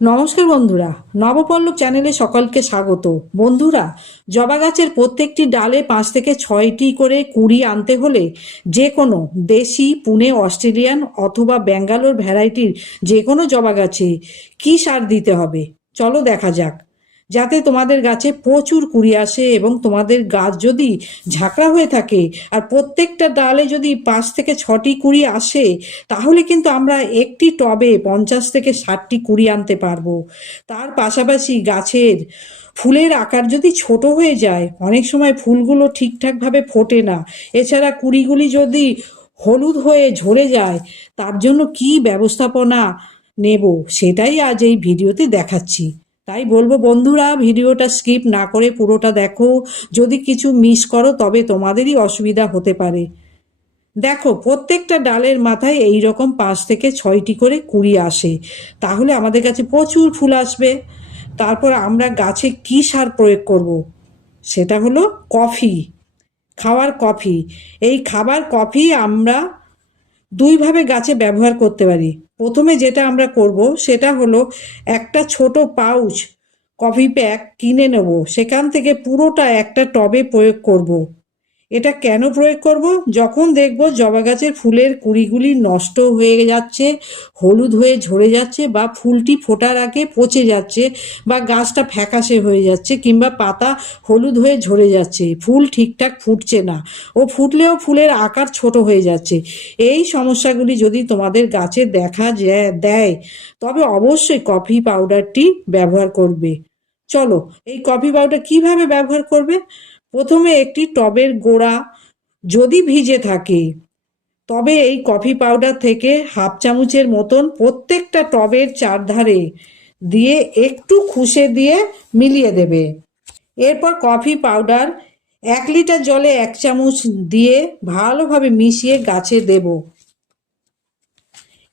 নমস্কার বন্ধুরা, নবপল্লব চ্যানেলে সকলকে স্বাগত। বন্ধুরা, জবা গাছের প্রত্যেকটি ডালে 5 থেকে 6টি করে কুঁড়ি আনতে হলে যে কোনো দেশি, পুনে, অস্ট্রেলিয়ান অথবা ব্যাঙ্গালোর ভ্যারাইটির যে কোনো জবা গাছে কী সার দিতে হবে চলো দেখা যাক, যাতে তোমাদের গাছে প্রচুর কুঁড়ি আসে এবং তোমাদের গাছ যদি ঝাঁকড়া হয়ে থাকে আর প্রত্যেকটা ডালে যদি 5 থেকে 6টি কুঁড়ি আসে, তাহলে কিন্তু আমরা একটি টবে 50 থেকে 60টি কুঁড়ি আনতে পারবো। তার পাশাপাশি গাছের ফুলের আকার যদি ছোট হয়ে যায়, অনেক সময় ফুলগুলো ঠিকঠাকভাবে ফোটে না, এছাড়া কুঁড়িগুলি যদি হলুদ হয়ে ঝরে যায়, তার জন্য কি ব্যবস্থাপনা নেব সেটাই আজ এই ভিডিওতে দেখাচ্ছি। তাই বলবো বন্ধুরা, ভিডিওটা স্কিপ না করে পুরোটা দেখো। যদি কিছু মিস করো তবে তোমাদেরই অসুবিধা হতে পারে। দেখো, প্রত্যেকটা ডালের মাথায় এই রকম 5 থেকে 6টি করে কুঁড়ি আসে, তাহলে আমাদের কাছে প্রচুর ফুল আসবে। তারপর আমরা গাছে কী সার প্রয়োগ করব, সেটা হলো কফি, খাওয়ার কফি। এই খাবার কফি আমরা দুইভাবে গাছে ব্যবহার করতে পারি। প্রথমে যেটা আমরা করব সেটা হলো একটা ছোট পাউচ কফি প্যাক কিনে নেব, সেখান থেকে পুরোটা একটা টবে প্রয়োগ করব। এটা কেন প্রয়োগ করব? যখন দেখব জবা গাছের ফুলের কুঁড়িগুলি নষ্ট হয়ে যাচ্ছে, হলুদ হয়ে ঝরে যাচ্ছে, বা ফুলটি ফোটার আগে পচে যাচ্ছে, বা গাছটা ফ্যাকাশে হয়ে যাচ্ছে, কিংবা পাতা হলুদ হয়ে ঝরে যাচ্ছে, ফুল ঠিকঠাক ফুটছে না, ও ফুটলেও ফুলের আকার ছোট হয়ে যাচ্ছে, এই সমস্যাগুলি যদি তোমাদের গাছে দেখা দেয়, তবে অবশ্যই কফি পাউডারটি ব্যবহার করবে। চলো, এই কফি পাউডার কিভাবে ব্যবহার করবে। প্রথমে একটি টবের গোড়া যদি ভিজে থাকে, তবে এই কফি পাউডার থেকে হাফ চামচের মতন প্রত্যেকটা টবের চারধারে দিয়ে একটু খুশে দিয়ে মিলিয়ে দেবে। এরপর কফি পাউডার 1 লিটার জলে 1 চামচ দিয়ে ভালোভাবে মিশিয়ে গাছে দেব।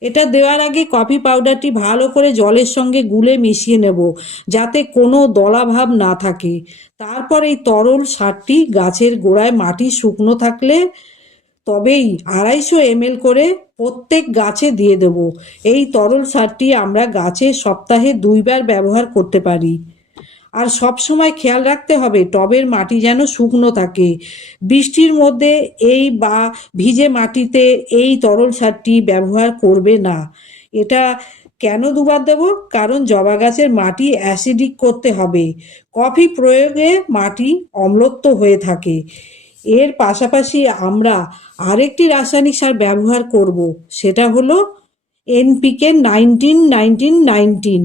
এটা দেওয়ার আগে কফি পাউডারটি ভালো করে জলের সঙ্গে গুলে মিশিয়ে নেব, যাতে কোনো দলাভাব না থাকে। তারপর এই তরল সারটি গাছের গোড়ায় মাটি শুকনো থাকলে তবেই 250 ml করে প্রত্যেক গাছে দিয়ে দেব। এই তরল সারটি আমরা গাছে সপ্তাহে 2 বার ব্যবহার করতে পারি। আর সব সময় খেয়াল রাখতে হবে টবের মাটি যেন শুকনো থাকে। বৃষ্টির মধ্যে এই বা ভিজে মাটিতে এই তরল সারটি ব্যবহার করবে না। এটা কেন 2 বার দেব? কারণ জবা গাছের মাটি অ্যাসিডিক করতে হবে। কফি প্রয়োগে মাটি অম্লত্ব হয়ে থাকে। এর পাশাপাশি আমরা আরেকটি রাসায়নিক সার ব্যবহার করব, সেটা হলো এনপিকে 19-19-19।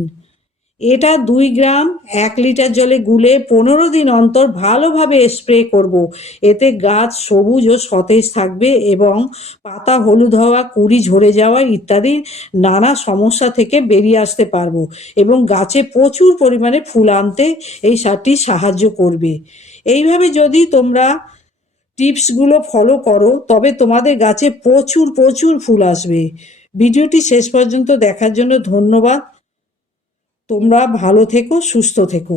এটা 2 গ্রাম 1 লিটার জলে গুলে 15 দিন অন্তর ভালোভাবে স্প্রে করব। এতে গাছ সবুজ ও সতেজ থাকবে এবং পাতা হলুদ হওয়া, কুঁড়ি ঝরে যাওয়া ইত্যাদি নানা সমস্যা থেকে বেরিয়ে আসতে পারবো এবং গাছে প্রচুর পরিমাণে ফুল আনতে এই সারটি সাহায্য করবে। এইভাবে যদি তোমরা টিপসগুলো ফলো করো, তবে তোমাদের গাছে প্রচুর প্রচুর ফুল আসবে। ভিডিওটি শেষ পর্যন্ত দেখার জন্য ধন্যবাদ। তোমরা ভালো থেকো, সুস্থ থেকো।